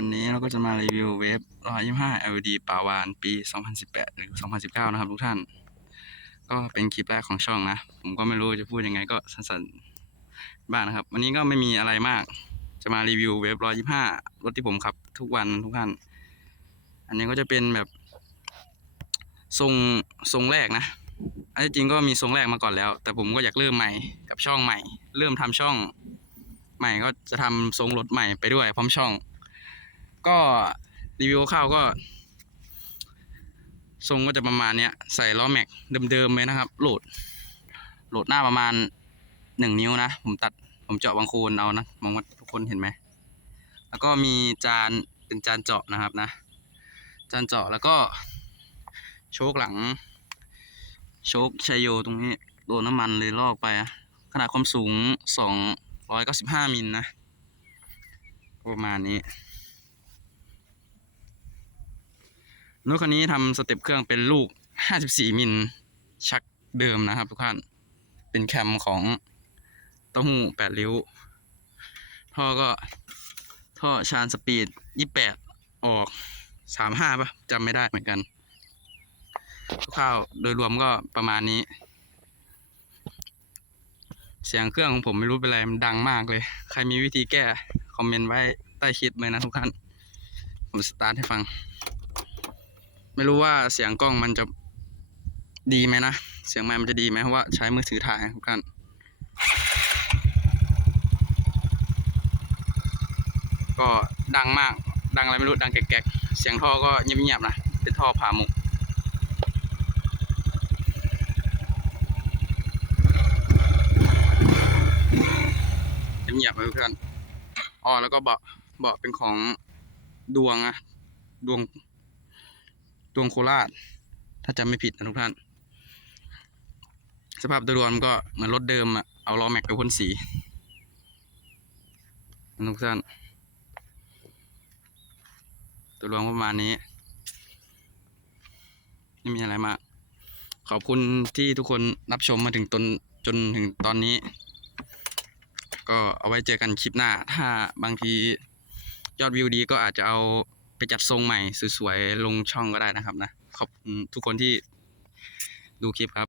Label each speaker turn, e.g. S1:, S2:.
S1: ันนี้เราก็จะมารีวิวเวฟ125 LED ป่าวานปี 2018 หรือ 2019 นะครับทุกท่าน ก็เป็นคลิปแรกของช่องนะ ผมก็ไม่รู้จะพูดยังไงก็สั้นๆบ้างนะครับ วันนี้ก็ไม่มีอะไรมาก จะมารีวิวเวฟ125 รถที่ผมขับทุกวันทุกท่าน อันนี้ก็จะเป็นแบบ ทรงทรงแรกนะ อันที่จริงก็มีทรงแรกมาก่อนแล้ว แต่ผมก็อยากเริ่มใหม่กับช่องใหม่ เริ่มทำช่องใหม่ก็จะทำทรงรถใหม่ไปด้วยพร้อมช่อง ก็รีวิวข้าวก็ ทรงก็จะประมาณเนี้ย ใส่ล้อแม็กเดิมๆเลยนะครับ โหลด โหลดหน้าประมาณหนึ่งนิ้วนะ ผมตัดผมเจาะบางโคนเอานะมองว่าทุกคนเห็นไหม แล้วก็มีจานเป็นจานเจาะนะครับนะ จานเจาะแล้วก็ โชคหลัง โชคชัยโยตรงนี้โดนน้ำมันเลยลอกไปอะขนาดความสูงสองร้อยเก้าสิบห้ามิลนะ ประมาณนี้ รถคันนี้ทำสเต็ปเครื่องเป็นลูก 54 มิลชักเดิมนะครับทุกท่าน เป็นแคมของเต้าหู้8ริ้ว ท่อก็ท่อชานสปีด 28 ออก 35ป่ะจำไม่ได้เหมือนกันคร่าวๆโดยรวมก็ประมาณนี้ เสียงเครื่องของผมไม่รู้เป็นไรมันดังมากเลย ใครมีวิธีแก้ คอมเมนต์ไว้ใต้คลิปเลยนะทุกท่าน ผมสตาร์ทให้ฟัง ไม่รู้ว่าเสียงกล้องมันจะดีไหมนะ เสียงไมค์มันจะดีไหมเพราะว่าใช้มือถือถ่ายทุกท่านก็ดังมาก ดังอะไรไม่รู้ ดังแกกๆ เสียงท่อก็เงียบๆนะ เป็นท่อผ่าหมุกเงียบๆไปทุกท่านอ๋อแล้วก็เบาะ เบาะเป็นของดวงอะ ดวง ดวงโคราช ถ้าจำไม่ผิดนะทุกท่าน สภาพโดยรวมก็เหมือนรถเดิมอะเอาล้อแม็กไปพ่นสีนะทุกท่านตัวรวมประมาณนี้ ไม่มีอะไรมาก ขอบคุณที่ทุกคนรับชมมาถึงตนจนถึงตอนนี้ ก็เอาไว้เจอกันคลิปหน้า ถ้าบางทียอดวิวดีก็อาจจะเอา ไปจัดทรงใหม่สวยๆลงช่องก็ได้นะครับนะขอบคุณทุกคนที่ดูคลิปครับ